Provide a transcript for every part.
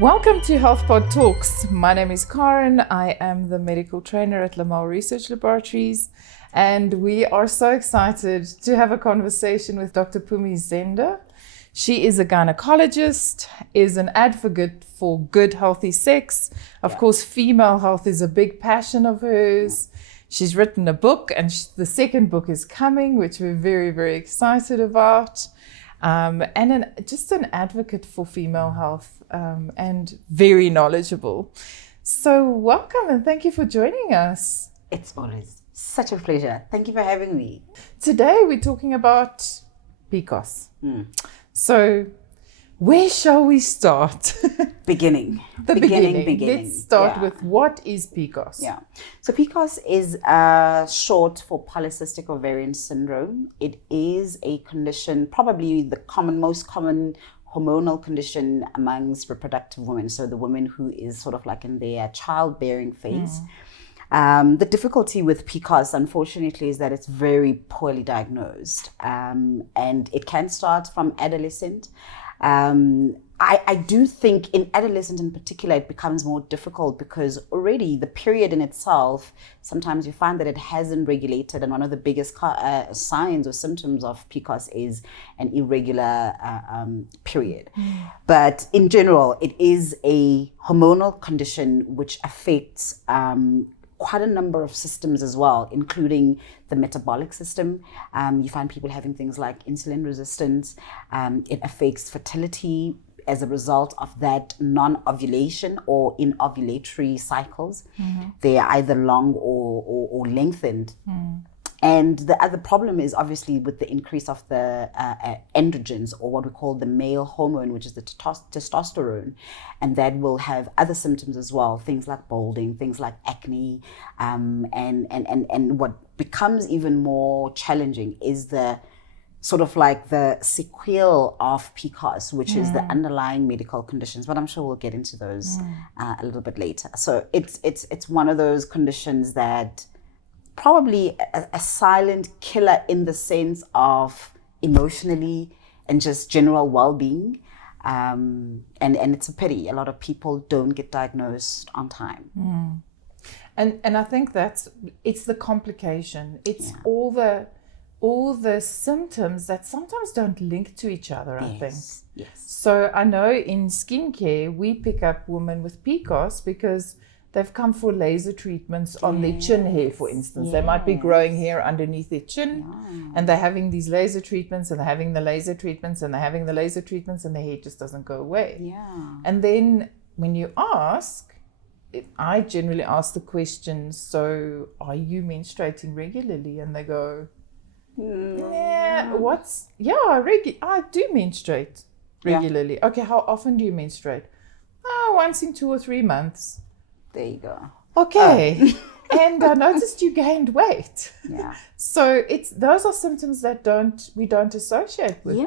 Welcome to HealthPod Talks. My name is Karen. I am the medical trainer at Lamelle Research Laboratories, and we are so excited to have a conversation with Dr. Mpume Zenda. She is a gynecologist, is an advocate for good, healthy sex. Of course, female health is a big passion of hers. She's written a book, and the second book is coming, which we're very, very excited about. And just an advocate for female health and very knowledgeable. So welcome and thank you for joining us. It's always such a pleasure. Thank you for having me. Today we're talking about PCOS. So where shall we start? Beginning. The beginning. Let's start with what is PCOS? Yeah. So PCOS is short for polycystic ovarian syndrome. It is a condition, probably the most common hormonal condition amongst reproductive women. So the woman who is sort of like in their childbearing phase. The difficulty with PCOS, unfortunately, is that it's very poorly diagnosed, and it can start from adolescent. I do think in adolescent in particular, it becomes more difficult because already the period in itself, sometimes you find that it hasn't regulated. And one of the biggest signs or symptoms of PCOS is an irregular period. But in general, it is a hormonal condition which affects quite a number of systems as well, including the metabolic system. You find people having things like insulin resistance. It affects fertility as a result of that non-ovulation or inovulatory cycles. They are either long or lengthened. And the other problem is obviously with the increase of the androgens, or what we call the male hormone, which is the testosterone. And that will have other symptoms as well, things like balding, things like acne. And what becomes even more challenging is the sort of like the sequel of PCOS, which is the underlying medical conditions. But I'm sure we'll get into those a little bit later. So it's one of those conditions that probably a silent killer in the sense of emotionally and just general well-being. And it's a pity. A lot of people don't get diagnosed on time. And I think it's the complication. It's all the symptoms that sometimes don't link to each other, I think. Yes. So I know in skincare, we pick up women with PCOS because they've come for laser treatments on their chin hair, for instance. They might be growing hair underneath their chin, and they're having these laser treatments, and they're having the laser treatments, and they're having the laser treatments, and the hair just doesn't go away. And then when you ask, I generally ask the question, so are you menstruating regularly? And they go, I do menstruate regularly. Okay, how often do you menstruate? Once in 2 or 3 months. There you go. Okay. And I noticed you gained weight. So those are symptoms that we don't associate with.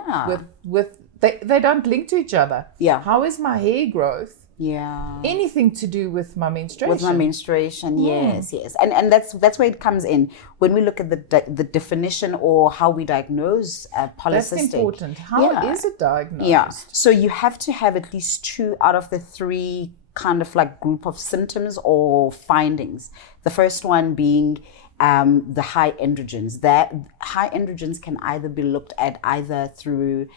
They don't link to each other. How is my hair growth? Anything to do with my menstruation? Yes. And that's where it comes in. When we look at the definition or how we diagnose polycystic. That's important. How is it diagnosed? So you have to have at least 2 out of the 3 kind of like group of symptoms or findings. The first one being the high androgens. That high androgens can either be looked at either through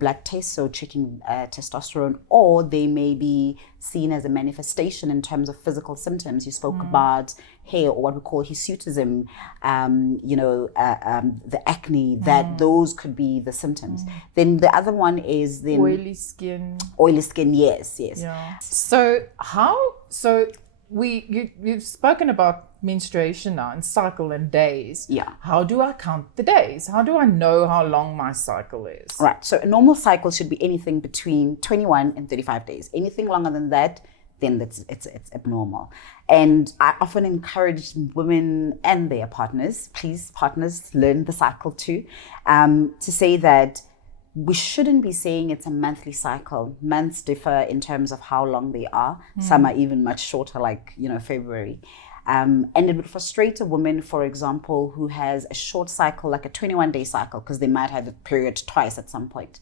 blood tests, so checking testosterone, or they may be seen as a manifestation in terms of physical symptoms. You spoke about hair, or what we call hirsutism, the acne, that those could be the symptoms. Then the other one is then oily skin, yes. So you've spoken about menstruation now and cycle and days. How do I count the days? How do I know how long my cycle is? Right. So a normal cycle should be anything between 21 and 35 days. Anything longer than that, then it's abnormal. And I often encourage women and their partners, please partners, learn the cycle too, to say that we shouldn't be saying it's a monthly cycle. Months differ in terms of how long they are. Some are even much shorter, like February. And it would frustrate a woman, for example, who has a short cycle, like a 21-day cycle, because they might have a period twice at some point.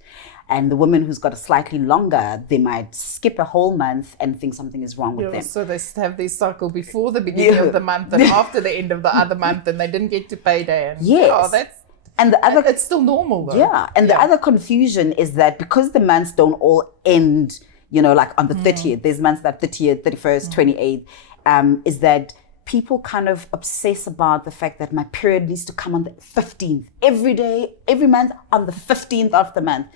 And the woman who's got a slightly longer, they might skip a whole month and think something is wrong with them. So they have their cycle before the beginning of the month and after the end of the other month, and they didn't get to payday. And and the other, it's still normal though. Yeah. And the other confusion is that because the months don't all end, like on the 30th, there's months that 30th, 31st, 28th, is that people kind of obsess about the fact that my period needs to come on the 15th, every day, every month on the 15th of the month.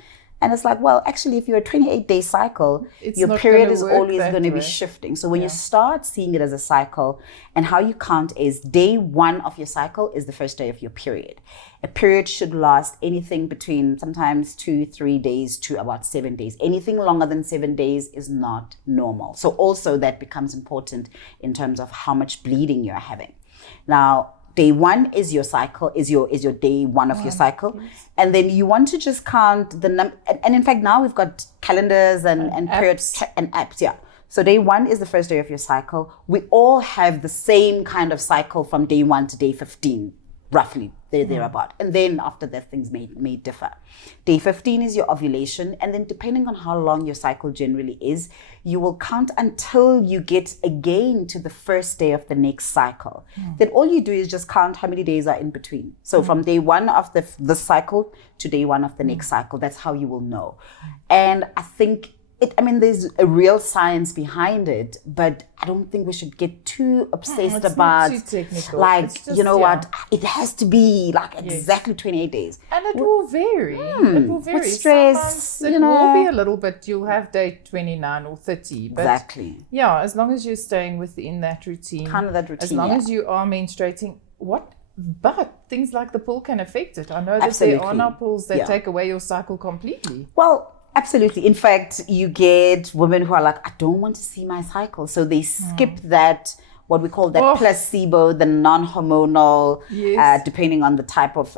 And it's like, well, actually, if you're a 28-day cycle, your period is always going to be shifting. So when you start seeing it as a cycle, and how you count is day 1 of your cycle is the first day of your period. A period should last anything between sometimes 2-3 days to about 7 days. Anything longer than 7 days is not normal. So also that becomes important in terms of how much bleeding you're having. Now, day 1 is your cycle, is your day 1 of your cycle. And then you want to just count the number. And in fact, now we've got calendars and periods and apps. Yeah. So day 1 is the first day of your cycle. We all have the same kind of cycle from day 1 to day 15, roughly, thereabout. And then after that, things may differ. Day 15 is your ovulation. And then depending on how long your cycle generally is, you will count until you get again to the first day of the next cycle. Then all you do is just count how many days are in between. So from day 1 of the cycle to day 1 of the next cycle, that's how you will know. And I think there's a real science behind it, but I don't think we should get too obsessed about, not too technical. Like, what, it has to be like exactly 28 days. And it will vary. It will vary. With stress, Sometimes it will be a little bit, you'll have day 29 or 30. But exactly. Yeah, as long as you're staying within that routine. Kind of that routine, as long as you are menstruating, but things like the pill can affect it. I know that there are now pills that take away your cycle completely. Well, absolutely. In fact, you get women who are like, I don't want to see my cycle. So they skip that, what we call that placebo, the non-hormonal, depending on the type of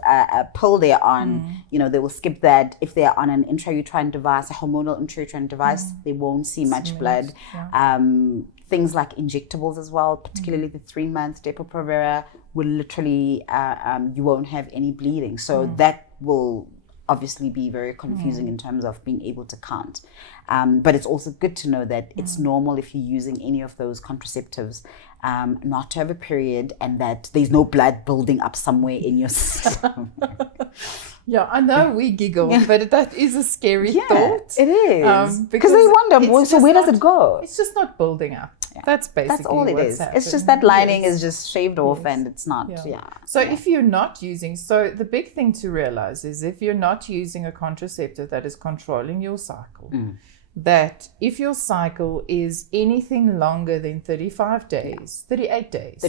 pill they're on. They will skip that. If they're on an intrauterine device, a hormonal intrauterine device, they won't see much blood. Things like injectables as well, particularly the 3-month Depo-Provera, will literally, you won't have any bleeding. So that will obviously be very confusing in terms of being able to count. But it's also good to know that it's normal if you're using any of those contraceptives not to have a period, and that there's no blood building up somewhere in your system. Yeah, I know we giggle, but that is a scary thought. It is. Because they wonder, so where does it go? It's just not building up. Yeah. That's all it is. It's just that lining is just shaved off and it's not. So if you're not using, so the big thing to realize is if you're not using a contraceptive that is controlling your cycle, that if your cycle is anything longer than 35 days, 38 days,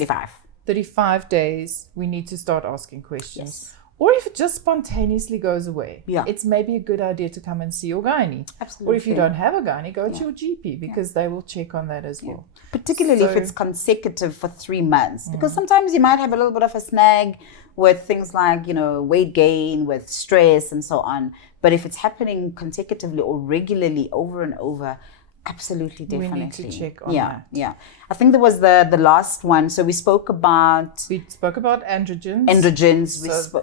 35 days, we need to start asking questions. Or if it just spontaneously goes away, it's maybe a good idea to come and see your gynae. Absolutely. Or if you don't have a gynae, go to your GP, because they will check on that as well. Particularly if it's consecutive for 3 months, because sometimes you might have a little bit of a snag with things like, weight gain, with stress and so on. But if it's happening consecutively or regularly over and over, absolutely, definitely. We need to check on that. Yeah. I think there was the last one. So we spoke about androgens.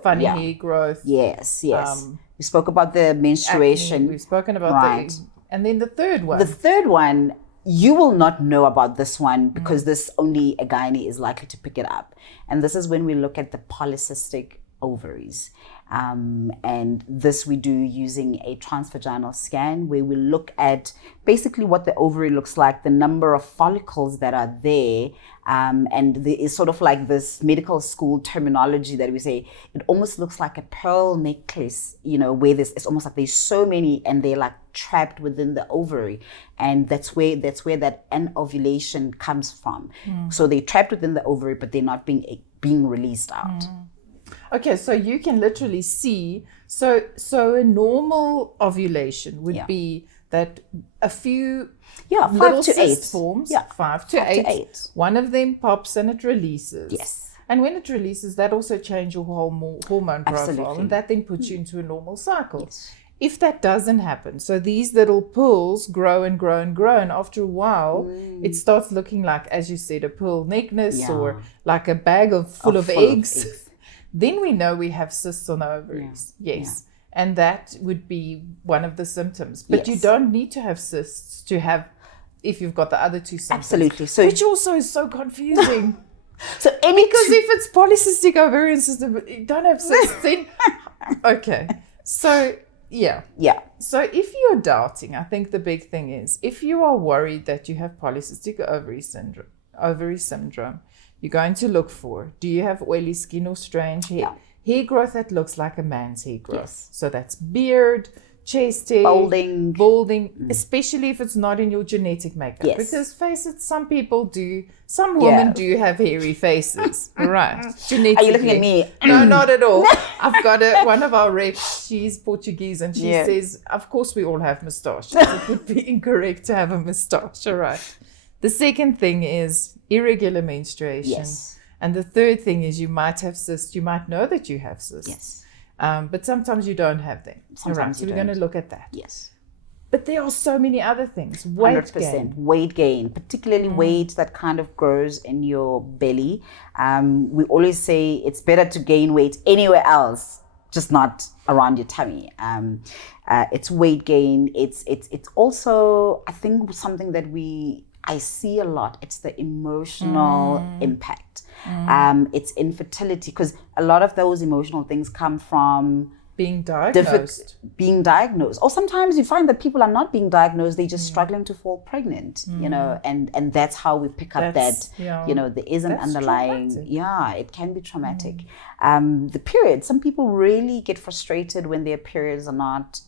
Funny hair growth. Yes. We spoke about the menstruation. Acne. We've spoken about and then the third one. The third one, you will not know about this one because this only a gynae is likely to pick it up. And this is when we look at the polycystic ovaries. And this we do using a transvaginal scan, where we look at basically what the ovary looks like, the number of follicles that are there. And there is sort of like this medical school terminology that we say, it almost looks like a pearl necklace, where it's almost like there's so many and they're like trapped within the ovary. And that's where that anovulation comes from. So they're trapped within the ovary, but they're not being released out. Okay, so you can literally see, so a normal ovulation would be that a few 5 to 8 forms, 5 to 8. One of them pops and it releases. Yes. And when it releases, that also changes your whole hormone profile, and that then puts you into a normal cycle. Yes. If that doesn't happen, so these little pools grow and grow and grow, and after a while, it starts looking like, as you said, a pearl necklace or like a bag full of eggs. Then we know we have cysts on the ovaries. Yes. And that would be one of the symptoms. But you don't need to have cysts to have, if you've got the other two symptoms. Absolutely. So, which also is so confusing. Because if it's polycystic ovarian system, you don't have cysts, then... Okay. So, yeah. So if you're doubting, I think the big thing is, if you are worried that you have polycystic ovary syndrome, you're going to look for, do you have oily skin or strange hair? Hair growth that looks like a man's hair growth. Yes. So that's beard, chest hair, balding, especially if it's not in your genetic makeup. Yes. Because face it, some women do have hairy faces. Right. Genetically. Are you looking at me? No, not at all. I've got one of our reps, she's Portuguese, and she says, of course we all have moustaches. It would be incorrect to have a moustache. All right. The second thing is irregular menstruation. Yes. And the third thing is you might have cysts. You might know that you have cysts. Yes. But sometimes you don't have them. Sometimes so we're going to look at that. Yes. But there are so many other things. Weight 100%. gain. Weight gain, particularly weight that kind of grows in your belly. We always say it's better to gain weight anywhere else, just not around your tummy. It's weight gain. It's also, I think, something that I see a lot. It's the emotional impact. It's infertility, because a lot of those emotional things come from being diagnosed. Or sometimes you find that people are not being diagnosed, they're just struggling to fall pregnant, and that's how we pick up there is an underlying, traumatic. It can be traumatic. The period, some people really get frustrated when their periods are not,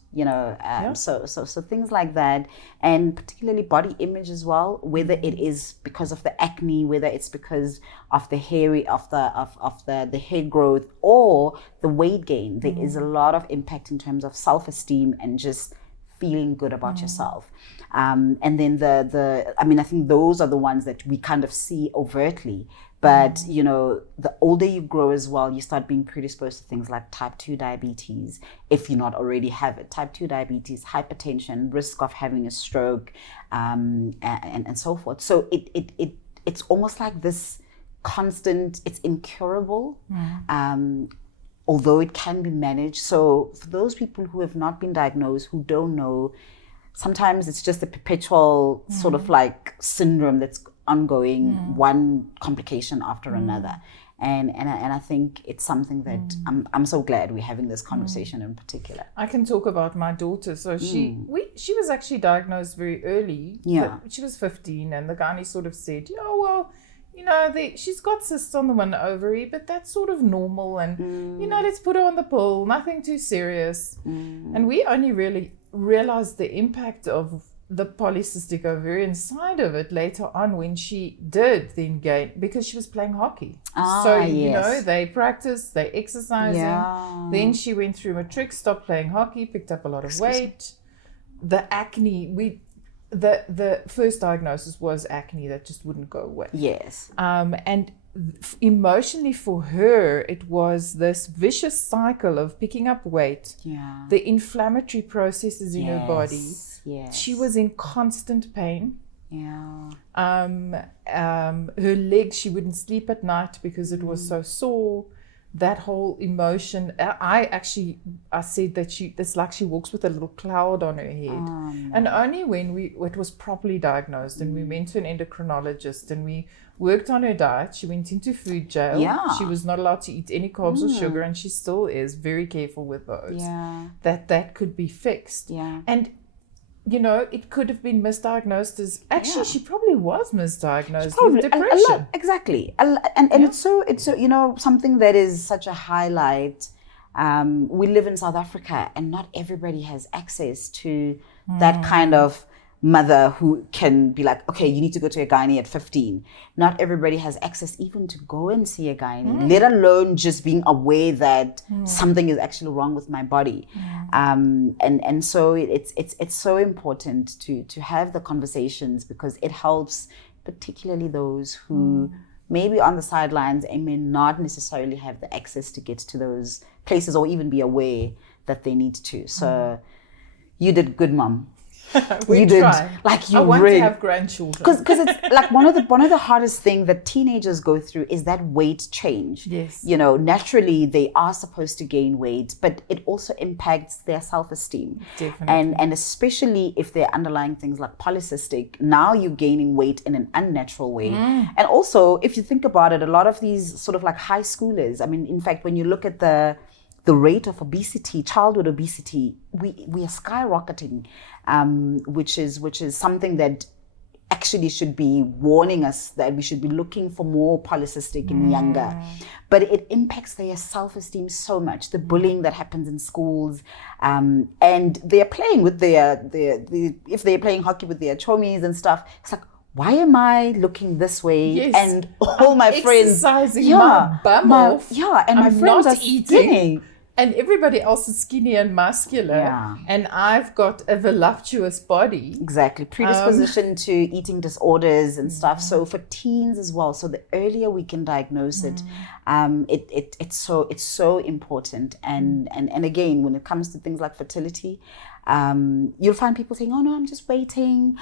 so things like that, and particularly body image as well, whether it is because of the acne, whether it's because of the the hair growth or the weight gain. There is a lot of impact in terms of self-esteem and just feeling good about yourself. And then I think those are the ones that we kind of see overtly. But, the older you grow as well, you start being predisposed to things like type 2 diabetes, if you not already have it. Type 2 diabetes, hypertension, risk of having a stroke, and so forth. So it's almost like this constant, it's incurable, although it can be managed. So for those people who have not been diagnosed, who don't know, sometimes it's just a perpetual sort of like syndrome that's ongoing, one complication after another, and I think it's something that I'm so glad we're having this conversation in particular. I can talk about my daughter. So she was actually diagnosed very early. She was 15, and the gynae sort of said, she's got cysts on the one ovary, but that's sort of normal, and let's put her on the pill, nothing too serious. And we only really realized the impact of the polycystic ovarian side of it later on, when she did then gain, because she was playing hockey. They practiced, they exercising. Then she went through matric, stopped playing hockey, picked up a lot of weight. The acne, the first diagnosis was acne that just wouldn't go away. Yes. And emotionally for her, it was this vicious cycle of picking up weight, the inflammatory processes in her body. Yes. She was in constant pain. Yeah. Her legs, she wouldn't sleep at night because it was so sore. That whole emotion, I said that it's like she walks with a little cloud on her head. And only when it was properly diagnosed, and we went to an endocrinologist and we worked on her diet. She went into food jail. She was not allowed to eat any carbs or sugar, and she still is very careful with those. That could be fixed. And it could have been misdiagnosed as, actually she probably was misdiagnosed with depression. Exactly. And it's so something that is such a highlight. We live in South Africa, and not everybody has access to that kind of mother who can be like, okay, you need to go to a gynae at 15. Not everybody has access even to go and see a gynae, let alone just being aware that something is actually wrong with my body. And so it's so important to have the conversations, because it helps particularly those who maybe on the sidelines and may not necessarily have the access to get to those places or even be aware that they need to. So you did good, mom. We you did try. like you I want really to have grandchildren. because it's like one of the hardest things that teenagers go through is that weight change. Yes. You know, naturally they are supposed to gain weight, but it also impacts their self-esteem. Definitely. And especially if they're underlying things like polycystic, now you're gaining weight in an unnatural way. And also, if you think about it, a lot of these sort of like high schoolers, I mean, in fact, when you look at the rate of obesity, childhood obesity, we are skyrocketing, which is something that actually should be warning us that we should be looking for more polycystic in younger. But it impacts their self-esteem so much, the bullying that happens in schools, and they're playing with their if they're playing hockey with their chomies and stuff, it's like, why am I looking this way? Yes. And all my friends, exercising my bum off. and my I'm friends not are eating. skinny. And everybody else is skinny and muscular. Yeah. And I've got a voluptuous body. Exactly. Predisposition to eating disorders and stuff. So for teens as well. So the earlier we can diagnose it, it's so important. And again, when it comes to things like fertility, you'll find people saying, oh no, I'm waiting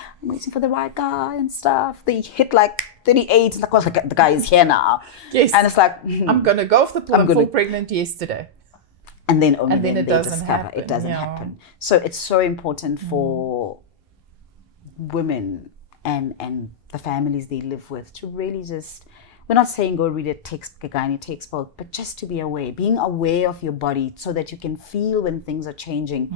for the right guy and stuff. They hit like 38 and like, well, the guy is here now. Yes. And it's like, I'm going to go off the pill. I'm fall pregnant yesterday. And then only then it they doesn't discover happen. it doesn't happen. So it's so important for women and the families they live with to really just, we're not saying go read a textbook, a gynae textbook, but just to be aware, being aware of your body so that you can feel when things are changing,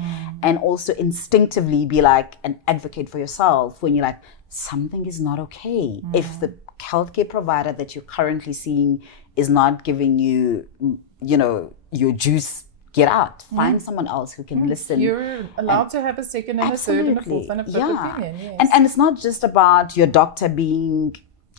and also instinctively be like an advocate for yourself when you're like, something is not okay. If the healthcare provider that you're currently seeing is not giving you, your juice, get out. Find someone else who can listen. You're allowed to have a second and a third and a fourth and a fifth opinion. Yes. And it's not just about your doctor being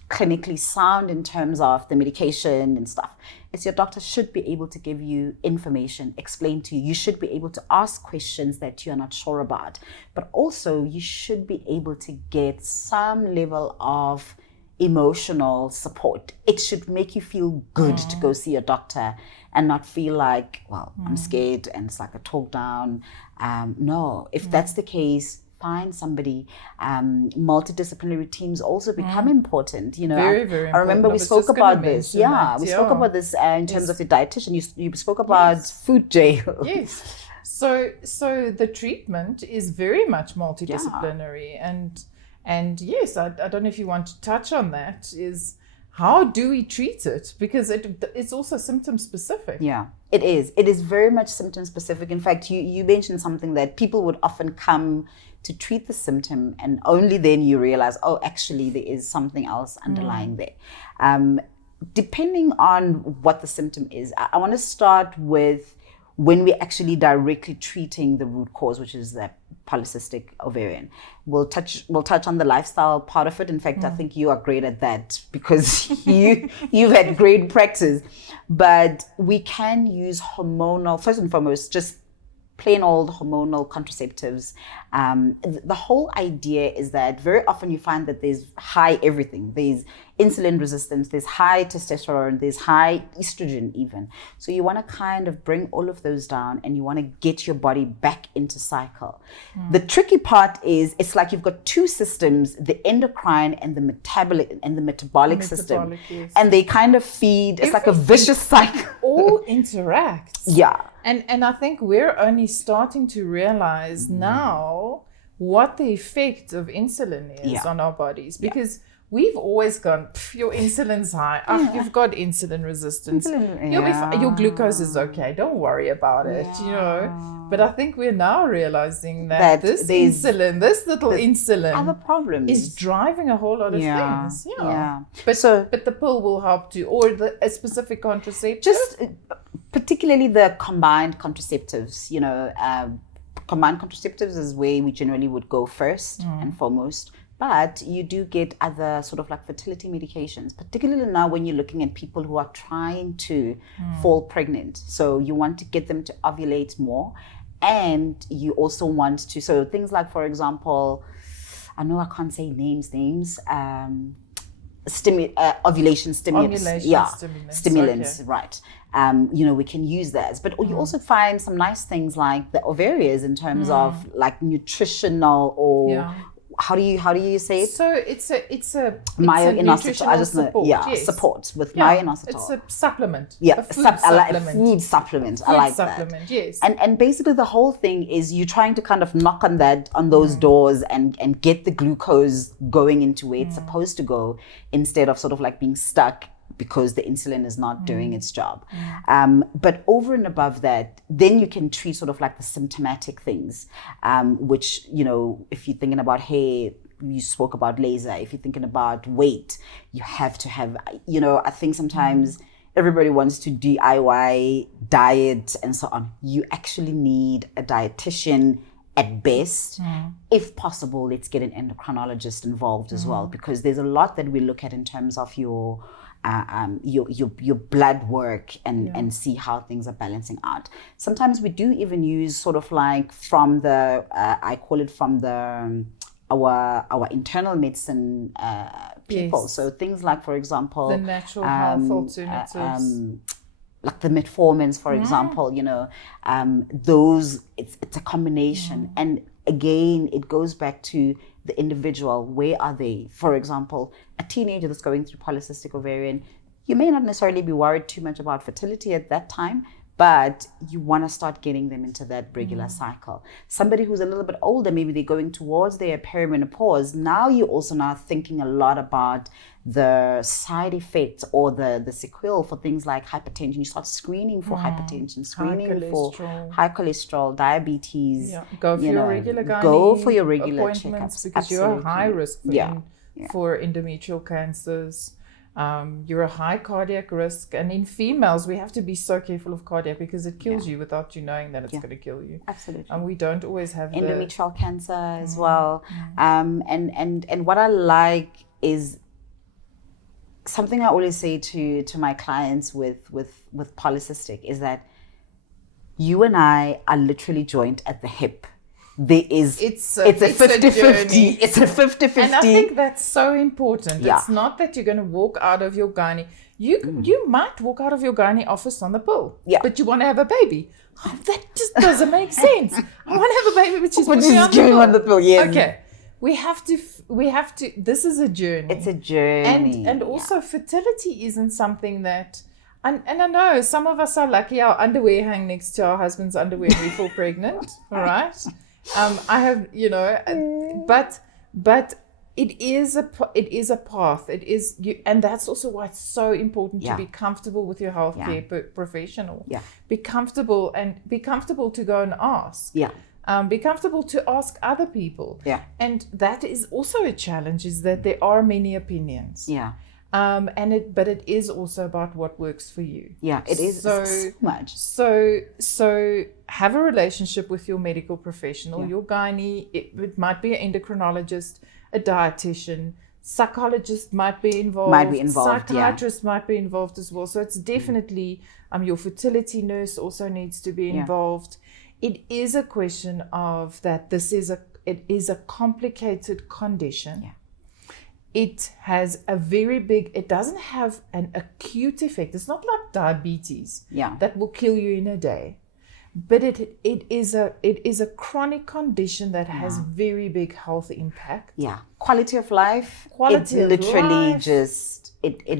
clinically sound in terms of the medication and stuff. It's your doctor should be able to give you information, explain to you. You should be able to ask questions that you're not sure about. But also you should be able to get some level of emotional support. It should make you feel good to go see a doctor and not feel like, well, I'm scared and it's like a talk down. No, if that's the case, find somebody. Multidisciplinary teams also become important. Very, very important. I remember we spoke about this. Yeah, we spoke about this in terms of the dietitian. You spoke about food jail. Yes. So the treatment is very much multidisciplinary. And yes, I don't know if you want to touch on that, is how do we treat it? Because it's also symptom specific. Yeah, it is. It is very much symptom specific. In fact, you mentioned something that people would often come to treat the symptom and only then you realize, oh, actually there is something else underlying there. Depending on what the symptom is, I want to start with when we're actually directly treating the root cause, which is the polycystic ovarian. We'll touch on the lifestyle part of it. In fact, I think you are great at that because you've had great practice. But we can use hormonal, first and foremost, just plain old hormonal contraceptives. The whole idea is that very often you find that there's high everything. There's insulin resistance, there's high testosterone, there's high estrogen even. So you want to kind of bring all of those down and you want to get your body back into cycle. The tricky part is it's like you've got two systems, the endocrine and the metabolic system. Yes. And they kind of feed, it's like a vicious cycle. All interacts. Yeah. And I think we're only starting to realize now what the effect of insulin is on our bodies, because we've always gone, your insulin's high. You've got insulin resistance. You'll be fine. Your glucose is okay. Don't worry about it, But I think we're now realizing that this insulin, this little insulin, other problems is driving a whole lot of things. Yeah. But the pill will help to, or a specific contraceptive. Just particularly the combined contraceptives, combined contraceptives is where we generally would go first and foremost. But you do get other sort of like fertility medications, particularly now when you're looking at people who are trying to fall pregnant. So you want to get them to ovulate more. And you also want to, so things like, for example, I know I can't say names, ovulation stimulants. Stimulants, okay. right. we can use that. But you also find some nice things like the ovarians in terms of like nutritional or how do you say it? So it's a Myo-inositol. I just know, support, support with myo-inositol. It's a supplement. Yeah, a food supplement. A food supplement. I like supplement, that. Yes. And basically the whole thing is you're trying to kind of knock on those doors and get the glucose going into where it's supposed to go, instead of sort of like being stuck because the insulin is not doing its job. But over and above that, then you can treat sort of like the symptomatic things, which, if you're thinking about hair, you spoke about laser. If you're thinking about weight, you have to have, I think sometimes everybody wants to DIY diet and so on. You actually need a dietitian at best. If possible, let's get an endocrinologist involved as well, because there's a lot that we look at in terms of your blood work and see how things are balancing out. Sometimes we do even use sort of like from the I call it from the our internal medicine people. Yes. So things like, for example, the natural health alternatives. Like the metformins, for example, those, it's a combination. And again, it goes back to the individual. Where are they? For example, a teenager that's going through polycystic ovarian, you may not necessarily be worried too much about fertility at that time, but you want to start getting them into that regular cycle. Somebody who's a little bit older, maybe they're going towards their perimenopause. Now you're also now thinking a lot about the side effects or the sequel for things like hypertension. You start screening for hypertension, screening for high cholesterol, diabetes. Yeah. Go for your regular checkups. appointments, because you're a high risk for endometrial cancers. You're a high cardiac risk, and in females we have to be so careful of cardiac because it kills you without you knowing that it's going to kill you. Absolutely. And we don't always have endometrial cancer as well. And what I like is something I always say to my clients with polycystic is that you and I are literally joined at the hip. It's a 50-50. It's a 50-50. And I think that's so important. Yeah. It's not that you're going to walk out of your gynae. You might walk out of your gynae office on the pill, but you want to have a baby. Oh, that just doesn't make sense. I want to have a baby, but she's on the pill. Yeah. Okay. We have to, this is a journey. It's a journey. And also fertility isn't something that, and I know some of us are lucky our underwear hang next to our husband's underwear when we fall pregnant. All right. I have, but it is a path. It is, and that's also why it's so important to be comfortable with your healthcare professional. Yeah. Be comfortable to go and ask. Yeah. Be comfortable to ask other people. Yeah. And that is also a challenge, is that there are many opinions. Yeah. But it is also about what works for you. Yeah, it is so much. So have a relationship with your medical professional, your gynae. It might be an endocrinologist, a dietitian, psychologist might be involved. Psychiatrist might be involved as well. So it's definitely your fertility nurse also needs to be involved. It is a question of that. It is a complicated condition. Yeah. It has it doesn't have an acute effect. It's not like diabetes that will kill you in a day. But it is a chronic condition that has very big health impact. Yeah. Quality of life. It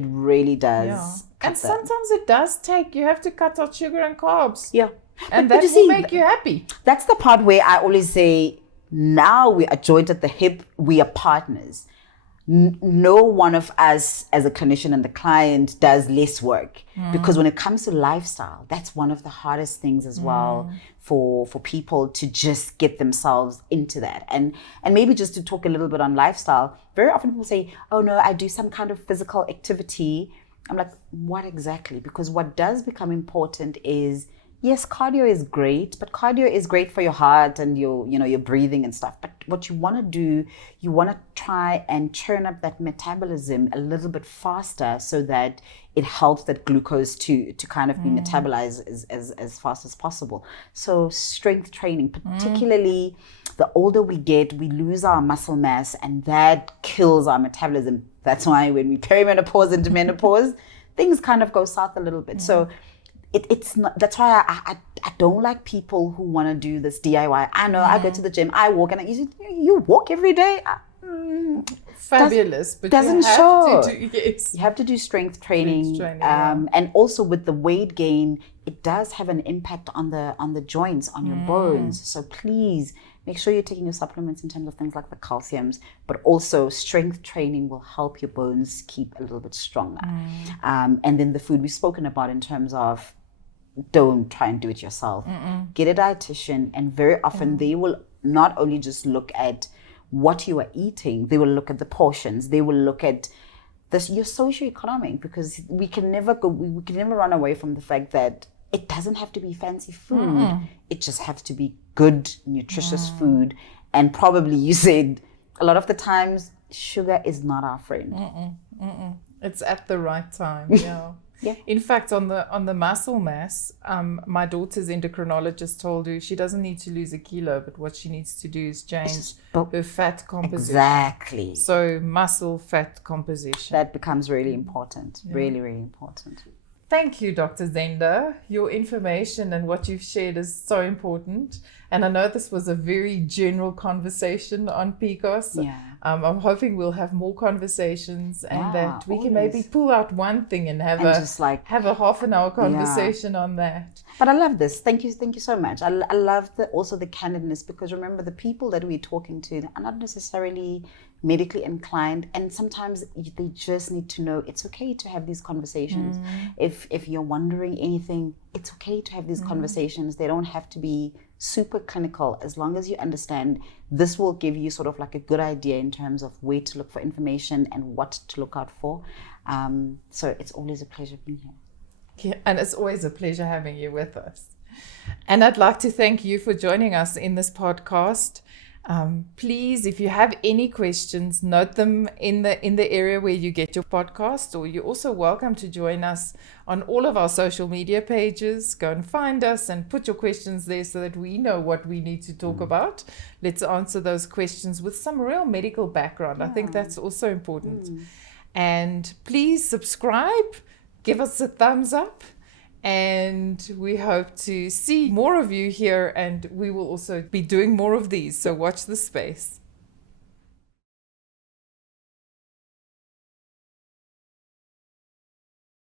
really does. Yeah. And sometimes it does you have to cut out sugar and carbs. Yeah. And but that will make you happy. That's the part where I always say, now we are joined at the hip, we are partners. No one of us as a clinician and the client does less work, because when it comes to lifestyle, that's one of the hardest things as well for people to just get themselves into that. And maybe just to talk a little bit on lifestyle, very often people say, oh no, I do some kind of physical activity. I'm like, what exactly? Because what does become important is, yes, cardio is great, but cardio is great for your heart and your breathing and stuff. But what you want to do, you want to try and turn up that metabolism a little bit faster so that it helps that glucose to kind of be metabolized as fast as possible. So strength training, particularly the older we get, we lose our muscle mass, and that kills our metabolism. That's why when we perimenopause into menopause, things kind of go south a little bit. So it's not, that's why I don't like people who want to do this DIY. I know I go to the gym, I walk, and you walk every day. Fabulous, but doesn't you have show. to do, yes. You have to do strength training, yeah. And also with the weight gain, it does have an impact on the joints, on your bones. So please make sure you're taking your supplements in terms of things like the calciums, but also strength training will help your bones keep a little bit stronger. And then the food we've spoken about in terms of don't try and do it yourself. Get a dietitian, and very often they will not only just look at what you are eating, they will look at the portions, they will look at this, your socioeconomic, because we can never run away from the fact that it doesn't have to be fancy food. It just has to be good, nutritious food. And probably you said a lot of the times sugar is not our friend. It's at the right time. Yeah. Yeah. In fact, on the muscle mass, my daughter's endocrinologist told her she doesn't need to lose a kilo, but what she needs to do is change her fat composition. Exactly. So muscle fat composition. That becomes really important. Yeah. Really, really important. Thank you, Dr. Zenda. Your information and what you've shared is so important. And I know this was a very general conversation on PCOS. Yeah. I'm hoping we'll have more conversations and that we can maybe pull out one thing and have a half an hour conversation on that. But I love this. Thank you so much. I love also the candidness, because remember, the people that we're talking to are not necessarily medically inclined, and sometimes they just need to know it's okay to have these conversations. If you're wondering anything, it's okay to have these conversations. They don't have to be super clinical. As long as you understand, this will give you sort of like a good idea in terms of where to look for information and what to look out for. So it's always a pleasure being here. Yeah, and it's always a pleasure having you with us. And I'd like to thank you for joining us in this podcast. Please, if you have any questions, note them in the area where you get your podcast, or you're also welcome to join us on all of our social media pages. Go and find us and put your questions there so that we know what we need to talk about. Let's answer those questions with some real medical background. I think that's also important. And please subscribe, give us a thumbs up. And we hope to see more of you here, and we will also be doing more of these. So watch the space.